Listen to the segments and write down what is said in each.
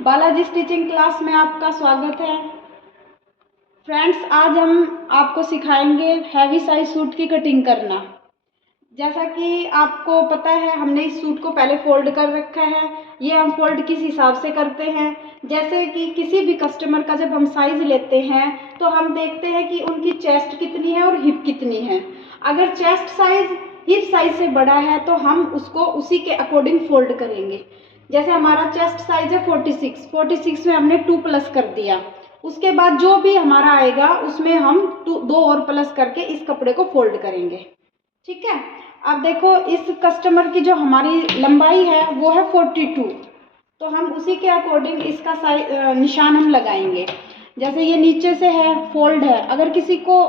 Balaji stitching class में आपका स्वागत है। फ्रेंड्स, आज हम आपको सिखाएंगे हैवी साइज सूट की कटिंग करना। जैसा कि आपको पता है, हमने इस सूट को पहले फोल्ड कर रखा है। ये हम फोल्ड किस हिसाब से करते हैं, जैसे कि किसी भी कस्टमर का जब हम साइज़ लेते हैं तो हम देखते हैं कि उनकी चेस्ट कितनी है और हिप कितनी है। अगर चेस्ट साइज़ हिप साइज से बड़ा है तो हम उसको उसी के अकॉर्डिंग फोल्ड करेंगे। जैसे हमारा चेस्ट साइज है 46 में हमने 2 प्लस कर दिया। उसके बाद जो भी हमारा आएगा उसमें हम 2 और प्लस करके इस कपड़े को फोल्ड करेंगे। ठीक है। अब देखो, इस कस्टमर की जो हमारी लंबाई है वो है 42, तो हम उसी के अकॉर्डिंग इसका निशान हम लगाएंगे। जैसे ये नीचे से है, फोल्ड है, अगर किसी को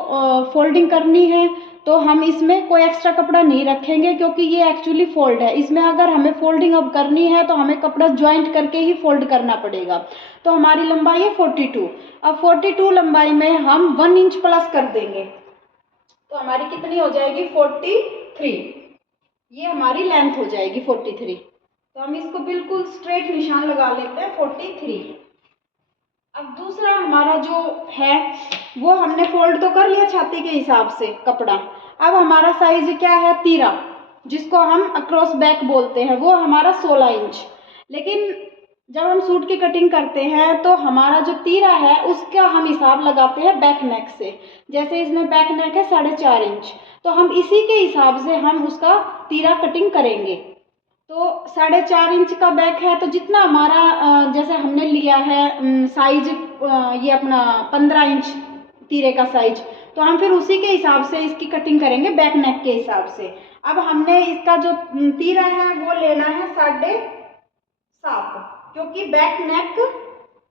फोल्डिंग करनी है तो हम इसमें कोई एक्स्ट्रा कपड़ा नहीं रखेंगे, क्योंकि ये एक्चुअली फोल्ड है। इसमें अगर हमें फोल्डिंग अब करनी है तो हमें कपड़ा ज्वाइंट करके ही फोल्ड करना पड़ेगा। तो हमारी लंबाई है 42। अब 42 लंबाई में हम 1 इंच प्लस कर देंगे तो हमारी कितनी हो जाएगी 43। ये हमारी लेंथ हो जाएगी 43। तो हम इसको बिल्कुल स्ट्रेट निशान लगा लेते हैं 43। अब दूसरा हमारा जो है वो हमने फोल्ड तो कर लिया छाती के हिसाब से कपड़ा। अब हमारा साइज क्या है, तीरा, जिसको हम अक्रॉस बैक बोलते हैं, वो हमारा 16 इंच। लेकिन जब हम सूट की कटिंग करते हैं तो हमारा जो तीरा है उसका हम हिसाब लगाते हैं बैक नेक से। जैसे इसमें बैक नेक है 4.5 इंच, तो हम इसी के हिसाब से हम उसका तीरा कटिंग करेंगे। तो 4.5 इंच का बैक है, तो जितना हमारा जैसे हमने लिया है साइज ये अपना 15 इंच तीरे का साइज, तो हम फिर उसी के हिसाब से इसकी कटिंग करेंगे बैक नेक के हिसाब से। अब हमने इसका जो तीरा है वो लेना है 7.5, क्योंकि बैक नेक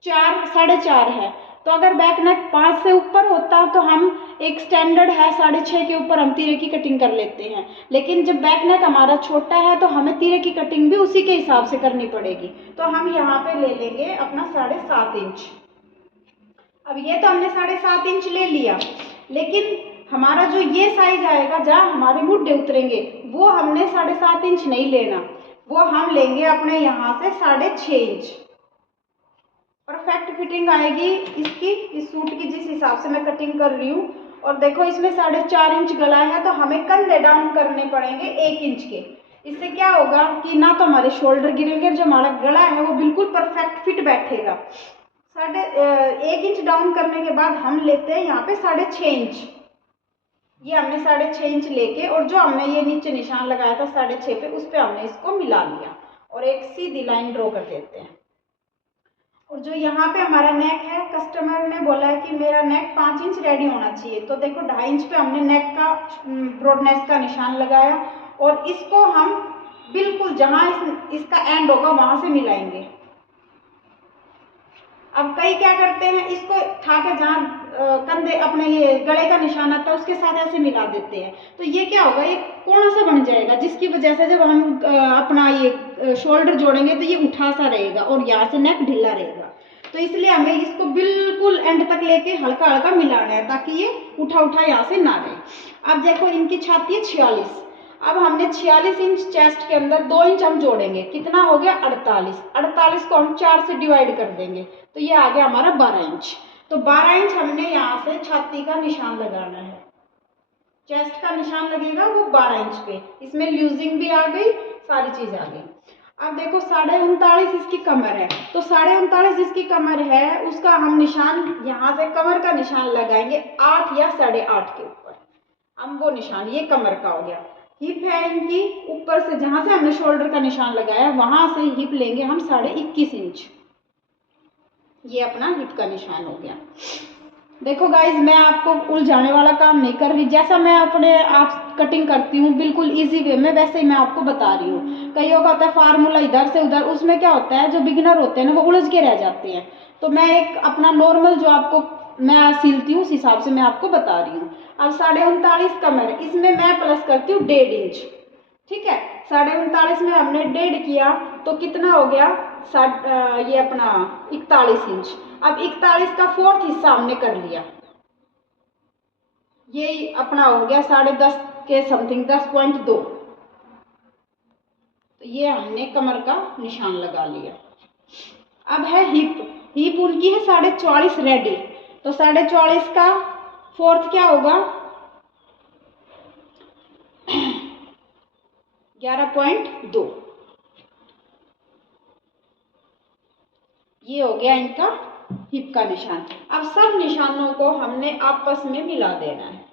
4.5 है। तो अगर बैक नेक 5 से ऊपर होता तो हम एक स्टैंडर्ड है 6.5 के ऊपर हम तीरे की कटिंग कर लेते हैं। लेकिन जब बैक नेक हमारा छोटा है तो हमें तीरे की कटिंग भी उसी के हिसाब से करनी पड़ेगी। तो हम यहाँ पे ले लेंगे अपना 7.5 इंच। अब ये तो हमने 7.5 इंच ले लिया, लेकिन हमारा जो ये साइज आएगा जहाँ हमारे मुड्ढे उतरेंगे वो हमने 7.5 इंच नहीं लेना, वो हम लेंगे अपने यहाँ से 6.5 इंच। परफेक्ट फिटिंग आएगी इसकी, इस सूट की जिस हिसाब से मैं कटिंग कर रही हूँ। और देखो, इसमें 4.5 इंच गला है तो हमें कंधे डाउन करने पड़ेंगे 1 इंच के। इससे क्या होगा कि ना तो हमारे शोल्डर गिरेंगे, जो हमारा गला है वो बिल्कुल परफेक्ट फिट बैठेगा। 1 इंच डाउन करने के बाद हम लेते हैं यहाँ पे 6.5 इंच। ये हमने 6.5 इंच लेके, और जो हमने ये नीचे निशान लगाया था 6.5 पे, उस पर हमने इसको मिला लिया और एक सीधी लाइन ड्रॉ कर देते हैं। और जो यहाँ पे हमारा नेक है, कस्टमर ने बोला है कि मेरा नेक 5 इंच रेडी होना चाहिए, तो देखो 2.5 इंच पे हमने नेक का ब्रॉडनेस का निशान लगाया और इसको हम बिल्कुल जहाँ इसका एंड होगा वहां से मिलाएंगे। अब कई क्या करते हैं, इसको उठा के जहाँ कंधे अपने ये गले का निशान आता है उसके साथ ऐसे मिला देते हैं, तो ये क्या होगा, ये कोना सा बन जाएगा, जिसकी वजह से जब हम अपना ये शोल्डर जोड़ेंगे तो ये उठा सा रहेगा और यहाँ से नेक ढीला रहेगा। तो इसलिए हमें इसको बिल्कुल एंड तक लेके हल्का हल्का मिलाना है ताकि ये उठा उठा यहाँ से ना रहे। अब देखो, इनकी छाती है 46। अब हमने 46 इंच चेस्ट के अंदर 2 इंच हम जोड़ेंगे, कितना हो गया 48 को हम 4 से डिवाइड कर देंगे तो ये आ गया हमारा 12 इंच। तो 12 इंच हमने यहाँ से छाती का निशान लगाना है, चेस्ट का निशान लगेगा वो 12 इंच पे। इसमें लूजिंग भी आ गई, सारी चीज आ गई। अब देखो 39.5 इसकी कमर है, तो 39.5 जिसकी कमर है उसका हम निशान यहाँ से कमर का निशान लगाएंगे 8 या 8.5 के ऊपर। हम वो निशान, ये कमर का हो गया। हिप है इनकी, ऊपर से जहां से हमने शोल्डर का निशान लगाया वहां से हिप लेंगे हम 21.5 इंच। ये अपना हिप का निशान हो गया। देखो गाइज, मैं आपको उलझाने वाला काम नहीं कर रही, जैसा मैं अपने आप कटिंग करती हूँ बिल्कुल इजी वे में वैसे ही मैं आपको बता रही हूँ। कईयों का होता है फार्मूला इधर से उधर, उसमें क्या होता है जो बिगिनर होते हैं ना वो उलझ के रह जाते हैं। तो मैं एक अपना नॉर्मल जो आपको मैं सिलती हूँ उस हिसाब से मैं आपको बता रही हूँ। अब 39.5 कमर, इसमें मैं प्लस करती हूँ 1.5 इंच। ठीक है, 39.5 में हमने 1.5 किया तो कितना हो गया, ये अपना 41 इंच। अब 41 का 4th हिस्सा हमने कर लिया, ये अपना हो गया 10.5 के समथिंग, 10.2। तो ये हमने कमर का निशान लगा लिया। अब है हिप, हिप उनकी है 44.5 रेडी, तो 44.5 का फोर्थ क्या होगा 11.2। ये हो गया इनका हिप का निशान। अब सब निशानों को हमने आपस में मिला देना है।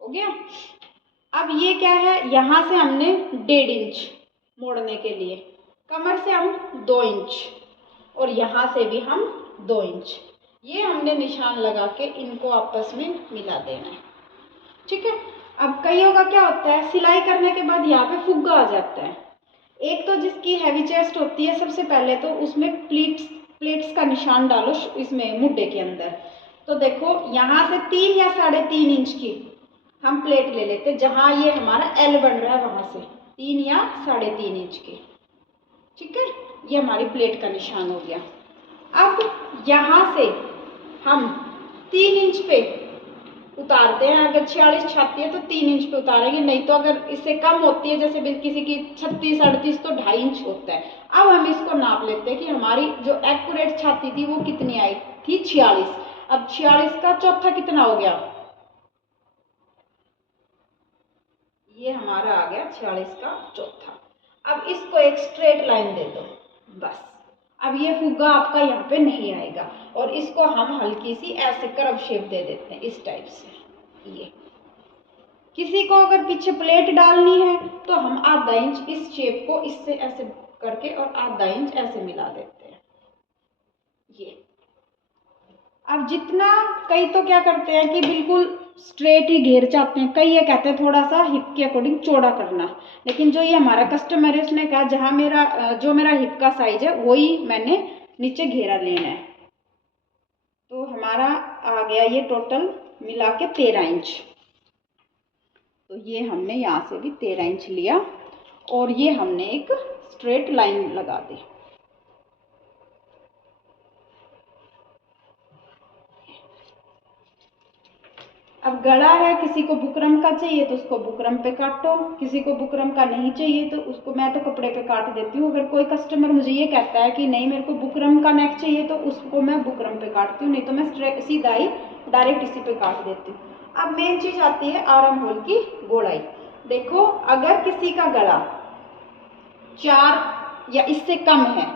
हो गया। अब ये क्या है, यहां से हमने 1.5 इंच मोड़ने के लिए, कमर से हम 2 इंच और यहां से भी हम 2 इंच, ये हमने निशान लगा के इनको आपस में मिला देना है। ठीक है। अब कईयों का क्या होता है, सिलाई करने के बाद यहाँ पे फुग्गा आ जाता है। एक तो जिसकी हैवी चेस्ट होती है, सबसे पहले तो उसमें प्लेट्स का निशान डालो इसमें मुड्डे के अंदर। तो देखो यहाँ से 3 या 3.5 इंच की हम प्लेट ले लेते, जहाँ ये हमारा एल बन रहा है वहां से 3 या 3.5 इंच की। ठीक है, ये हमारी प्लेट का निशान हो गया। अब यहाँ से हम 3 इंच पे उतारते हैं। अगर 46 छाती है तो 3 इंच पे उतारेंगे, नहीं तो अगर इससे कम होती है, जैसे किसी की 36 38 तो 2.5 इंच होता है। अब हम इसको नाप लेते हैं कि हमारी जो एक्यूरेट छाती थी वो कितनी आई थी, 46। अब 46 का चौथा कितना हो गया, ये हमारा आ गया 46 का चौथा। अब इसको एक स्ट्रेट लाइन दे दो बस। अब ये फुग्गा आपका यहाँ पे नहीं आएगा और इसको हम हल्की सी ऐसे कर्व शेप दे देते हैं इस टाइप से। ये किसी को अगर पीछे प्लेट डालनी है तो हम आधा इंच इस शेप को इससे ऐसे करके और आधा इंच ऐसे मिला देते हैं। ये अब जितना, कई तो क्या करते हैं कि बिल्कुल स्ट्रेट ही घेर चाहते हैं, कई ये कहते हैं थोड़ा सा हिप के अकॉर्डिंग चौड़ा करना, लेकिन जो ये हमारा कस्टमर है उसने कहा जहाँ मेरा हिप का साइज है वही मैंने नीचे घेरा लेना है। तो हमारा आ गया ये टोटल मिला के 13 इंच। तो ये हमने यहाँ से भी 13 इंच लिया और ये हमने एक स्ट्रेट लाइन लगा दी। अब गला है, किसी को बुकरम का चाहिए तो उसको बुकरम पे काटो, किसी को बुकरम का नहीं चाहिए तो उसको मैं तो कपड़े पे काट देती हूँ। अगर कोई कस्टमर मुझे ये कहता है कि नहीं मेरे को बुकरम का नेक चाहिए तो उसको मैं बुकरम पे काटती हूँ, नहीं तो मैं सीधा ही डायरेक्ट इसी पे काट देती हूँ। अब मेन चीज आती है आर्म होल की गोलाई। देखो अगर किसी का गला 4 या इससे कम है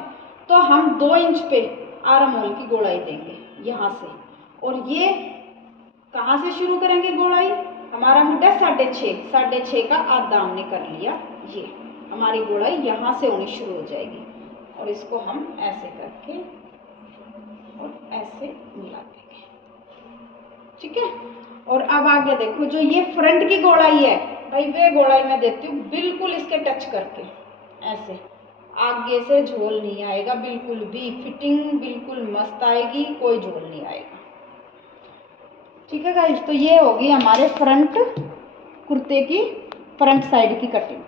तो हम 2 इंच पे आर्म होल की गोलाई देंगे यहाँ से, और ये कहाँ से शुरू करेंगे गोलाई, हमारा मुड्डा 6.5 का आधा हमने कर लिया, ये हमारी गोलाई यहाँ से होनी शुरू हो जाएगी और इसको हम ऐसे करके और ऐसे मिला देंगे। ठीक है। और अब आगे देखो जो ये फ्रंट की गोलाई है भाई, वे गोलाई मैं देती हूँ बिल्कुल इसके टच करके ऐसे, आगे से झोल नहीं आएगा, बिल्कुल भी फिटिंग बिल्कुल मस्त आएगी, कोई झोल नहीं आएगा। ठीक है गाइस, तो ये होगी हमारे फ्रंट कुर्ते की फ्रंट साइड की कटिंग।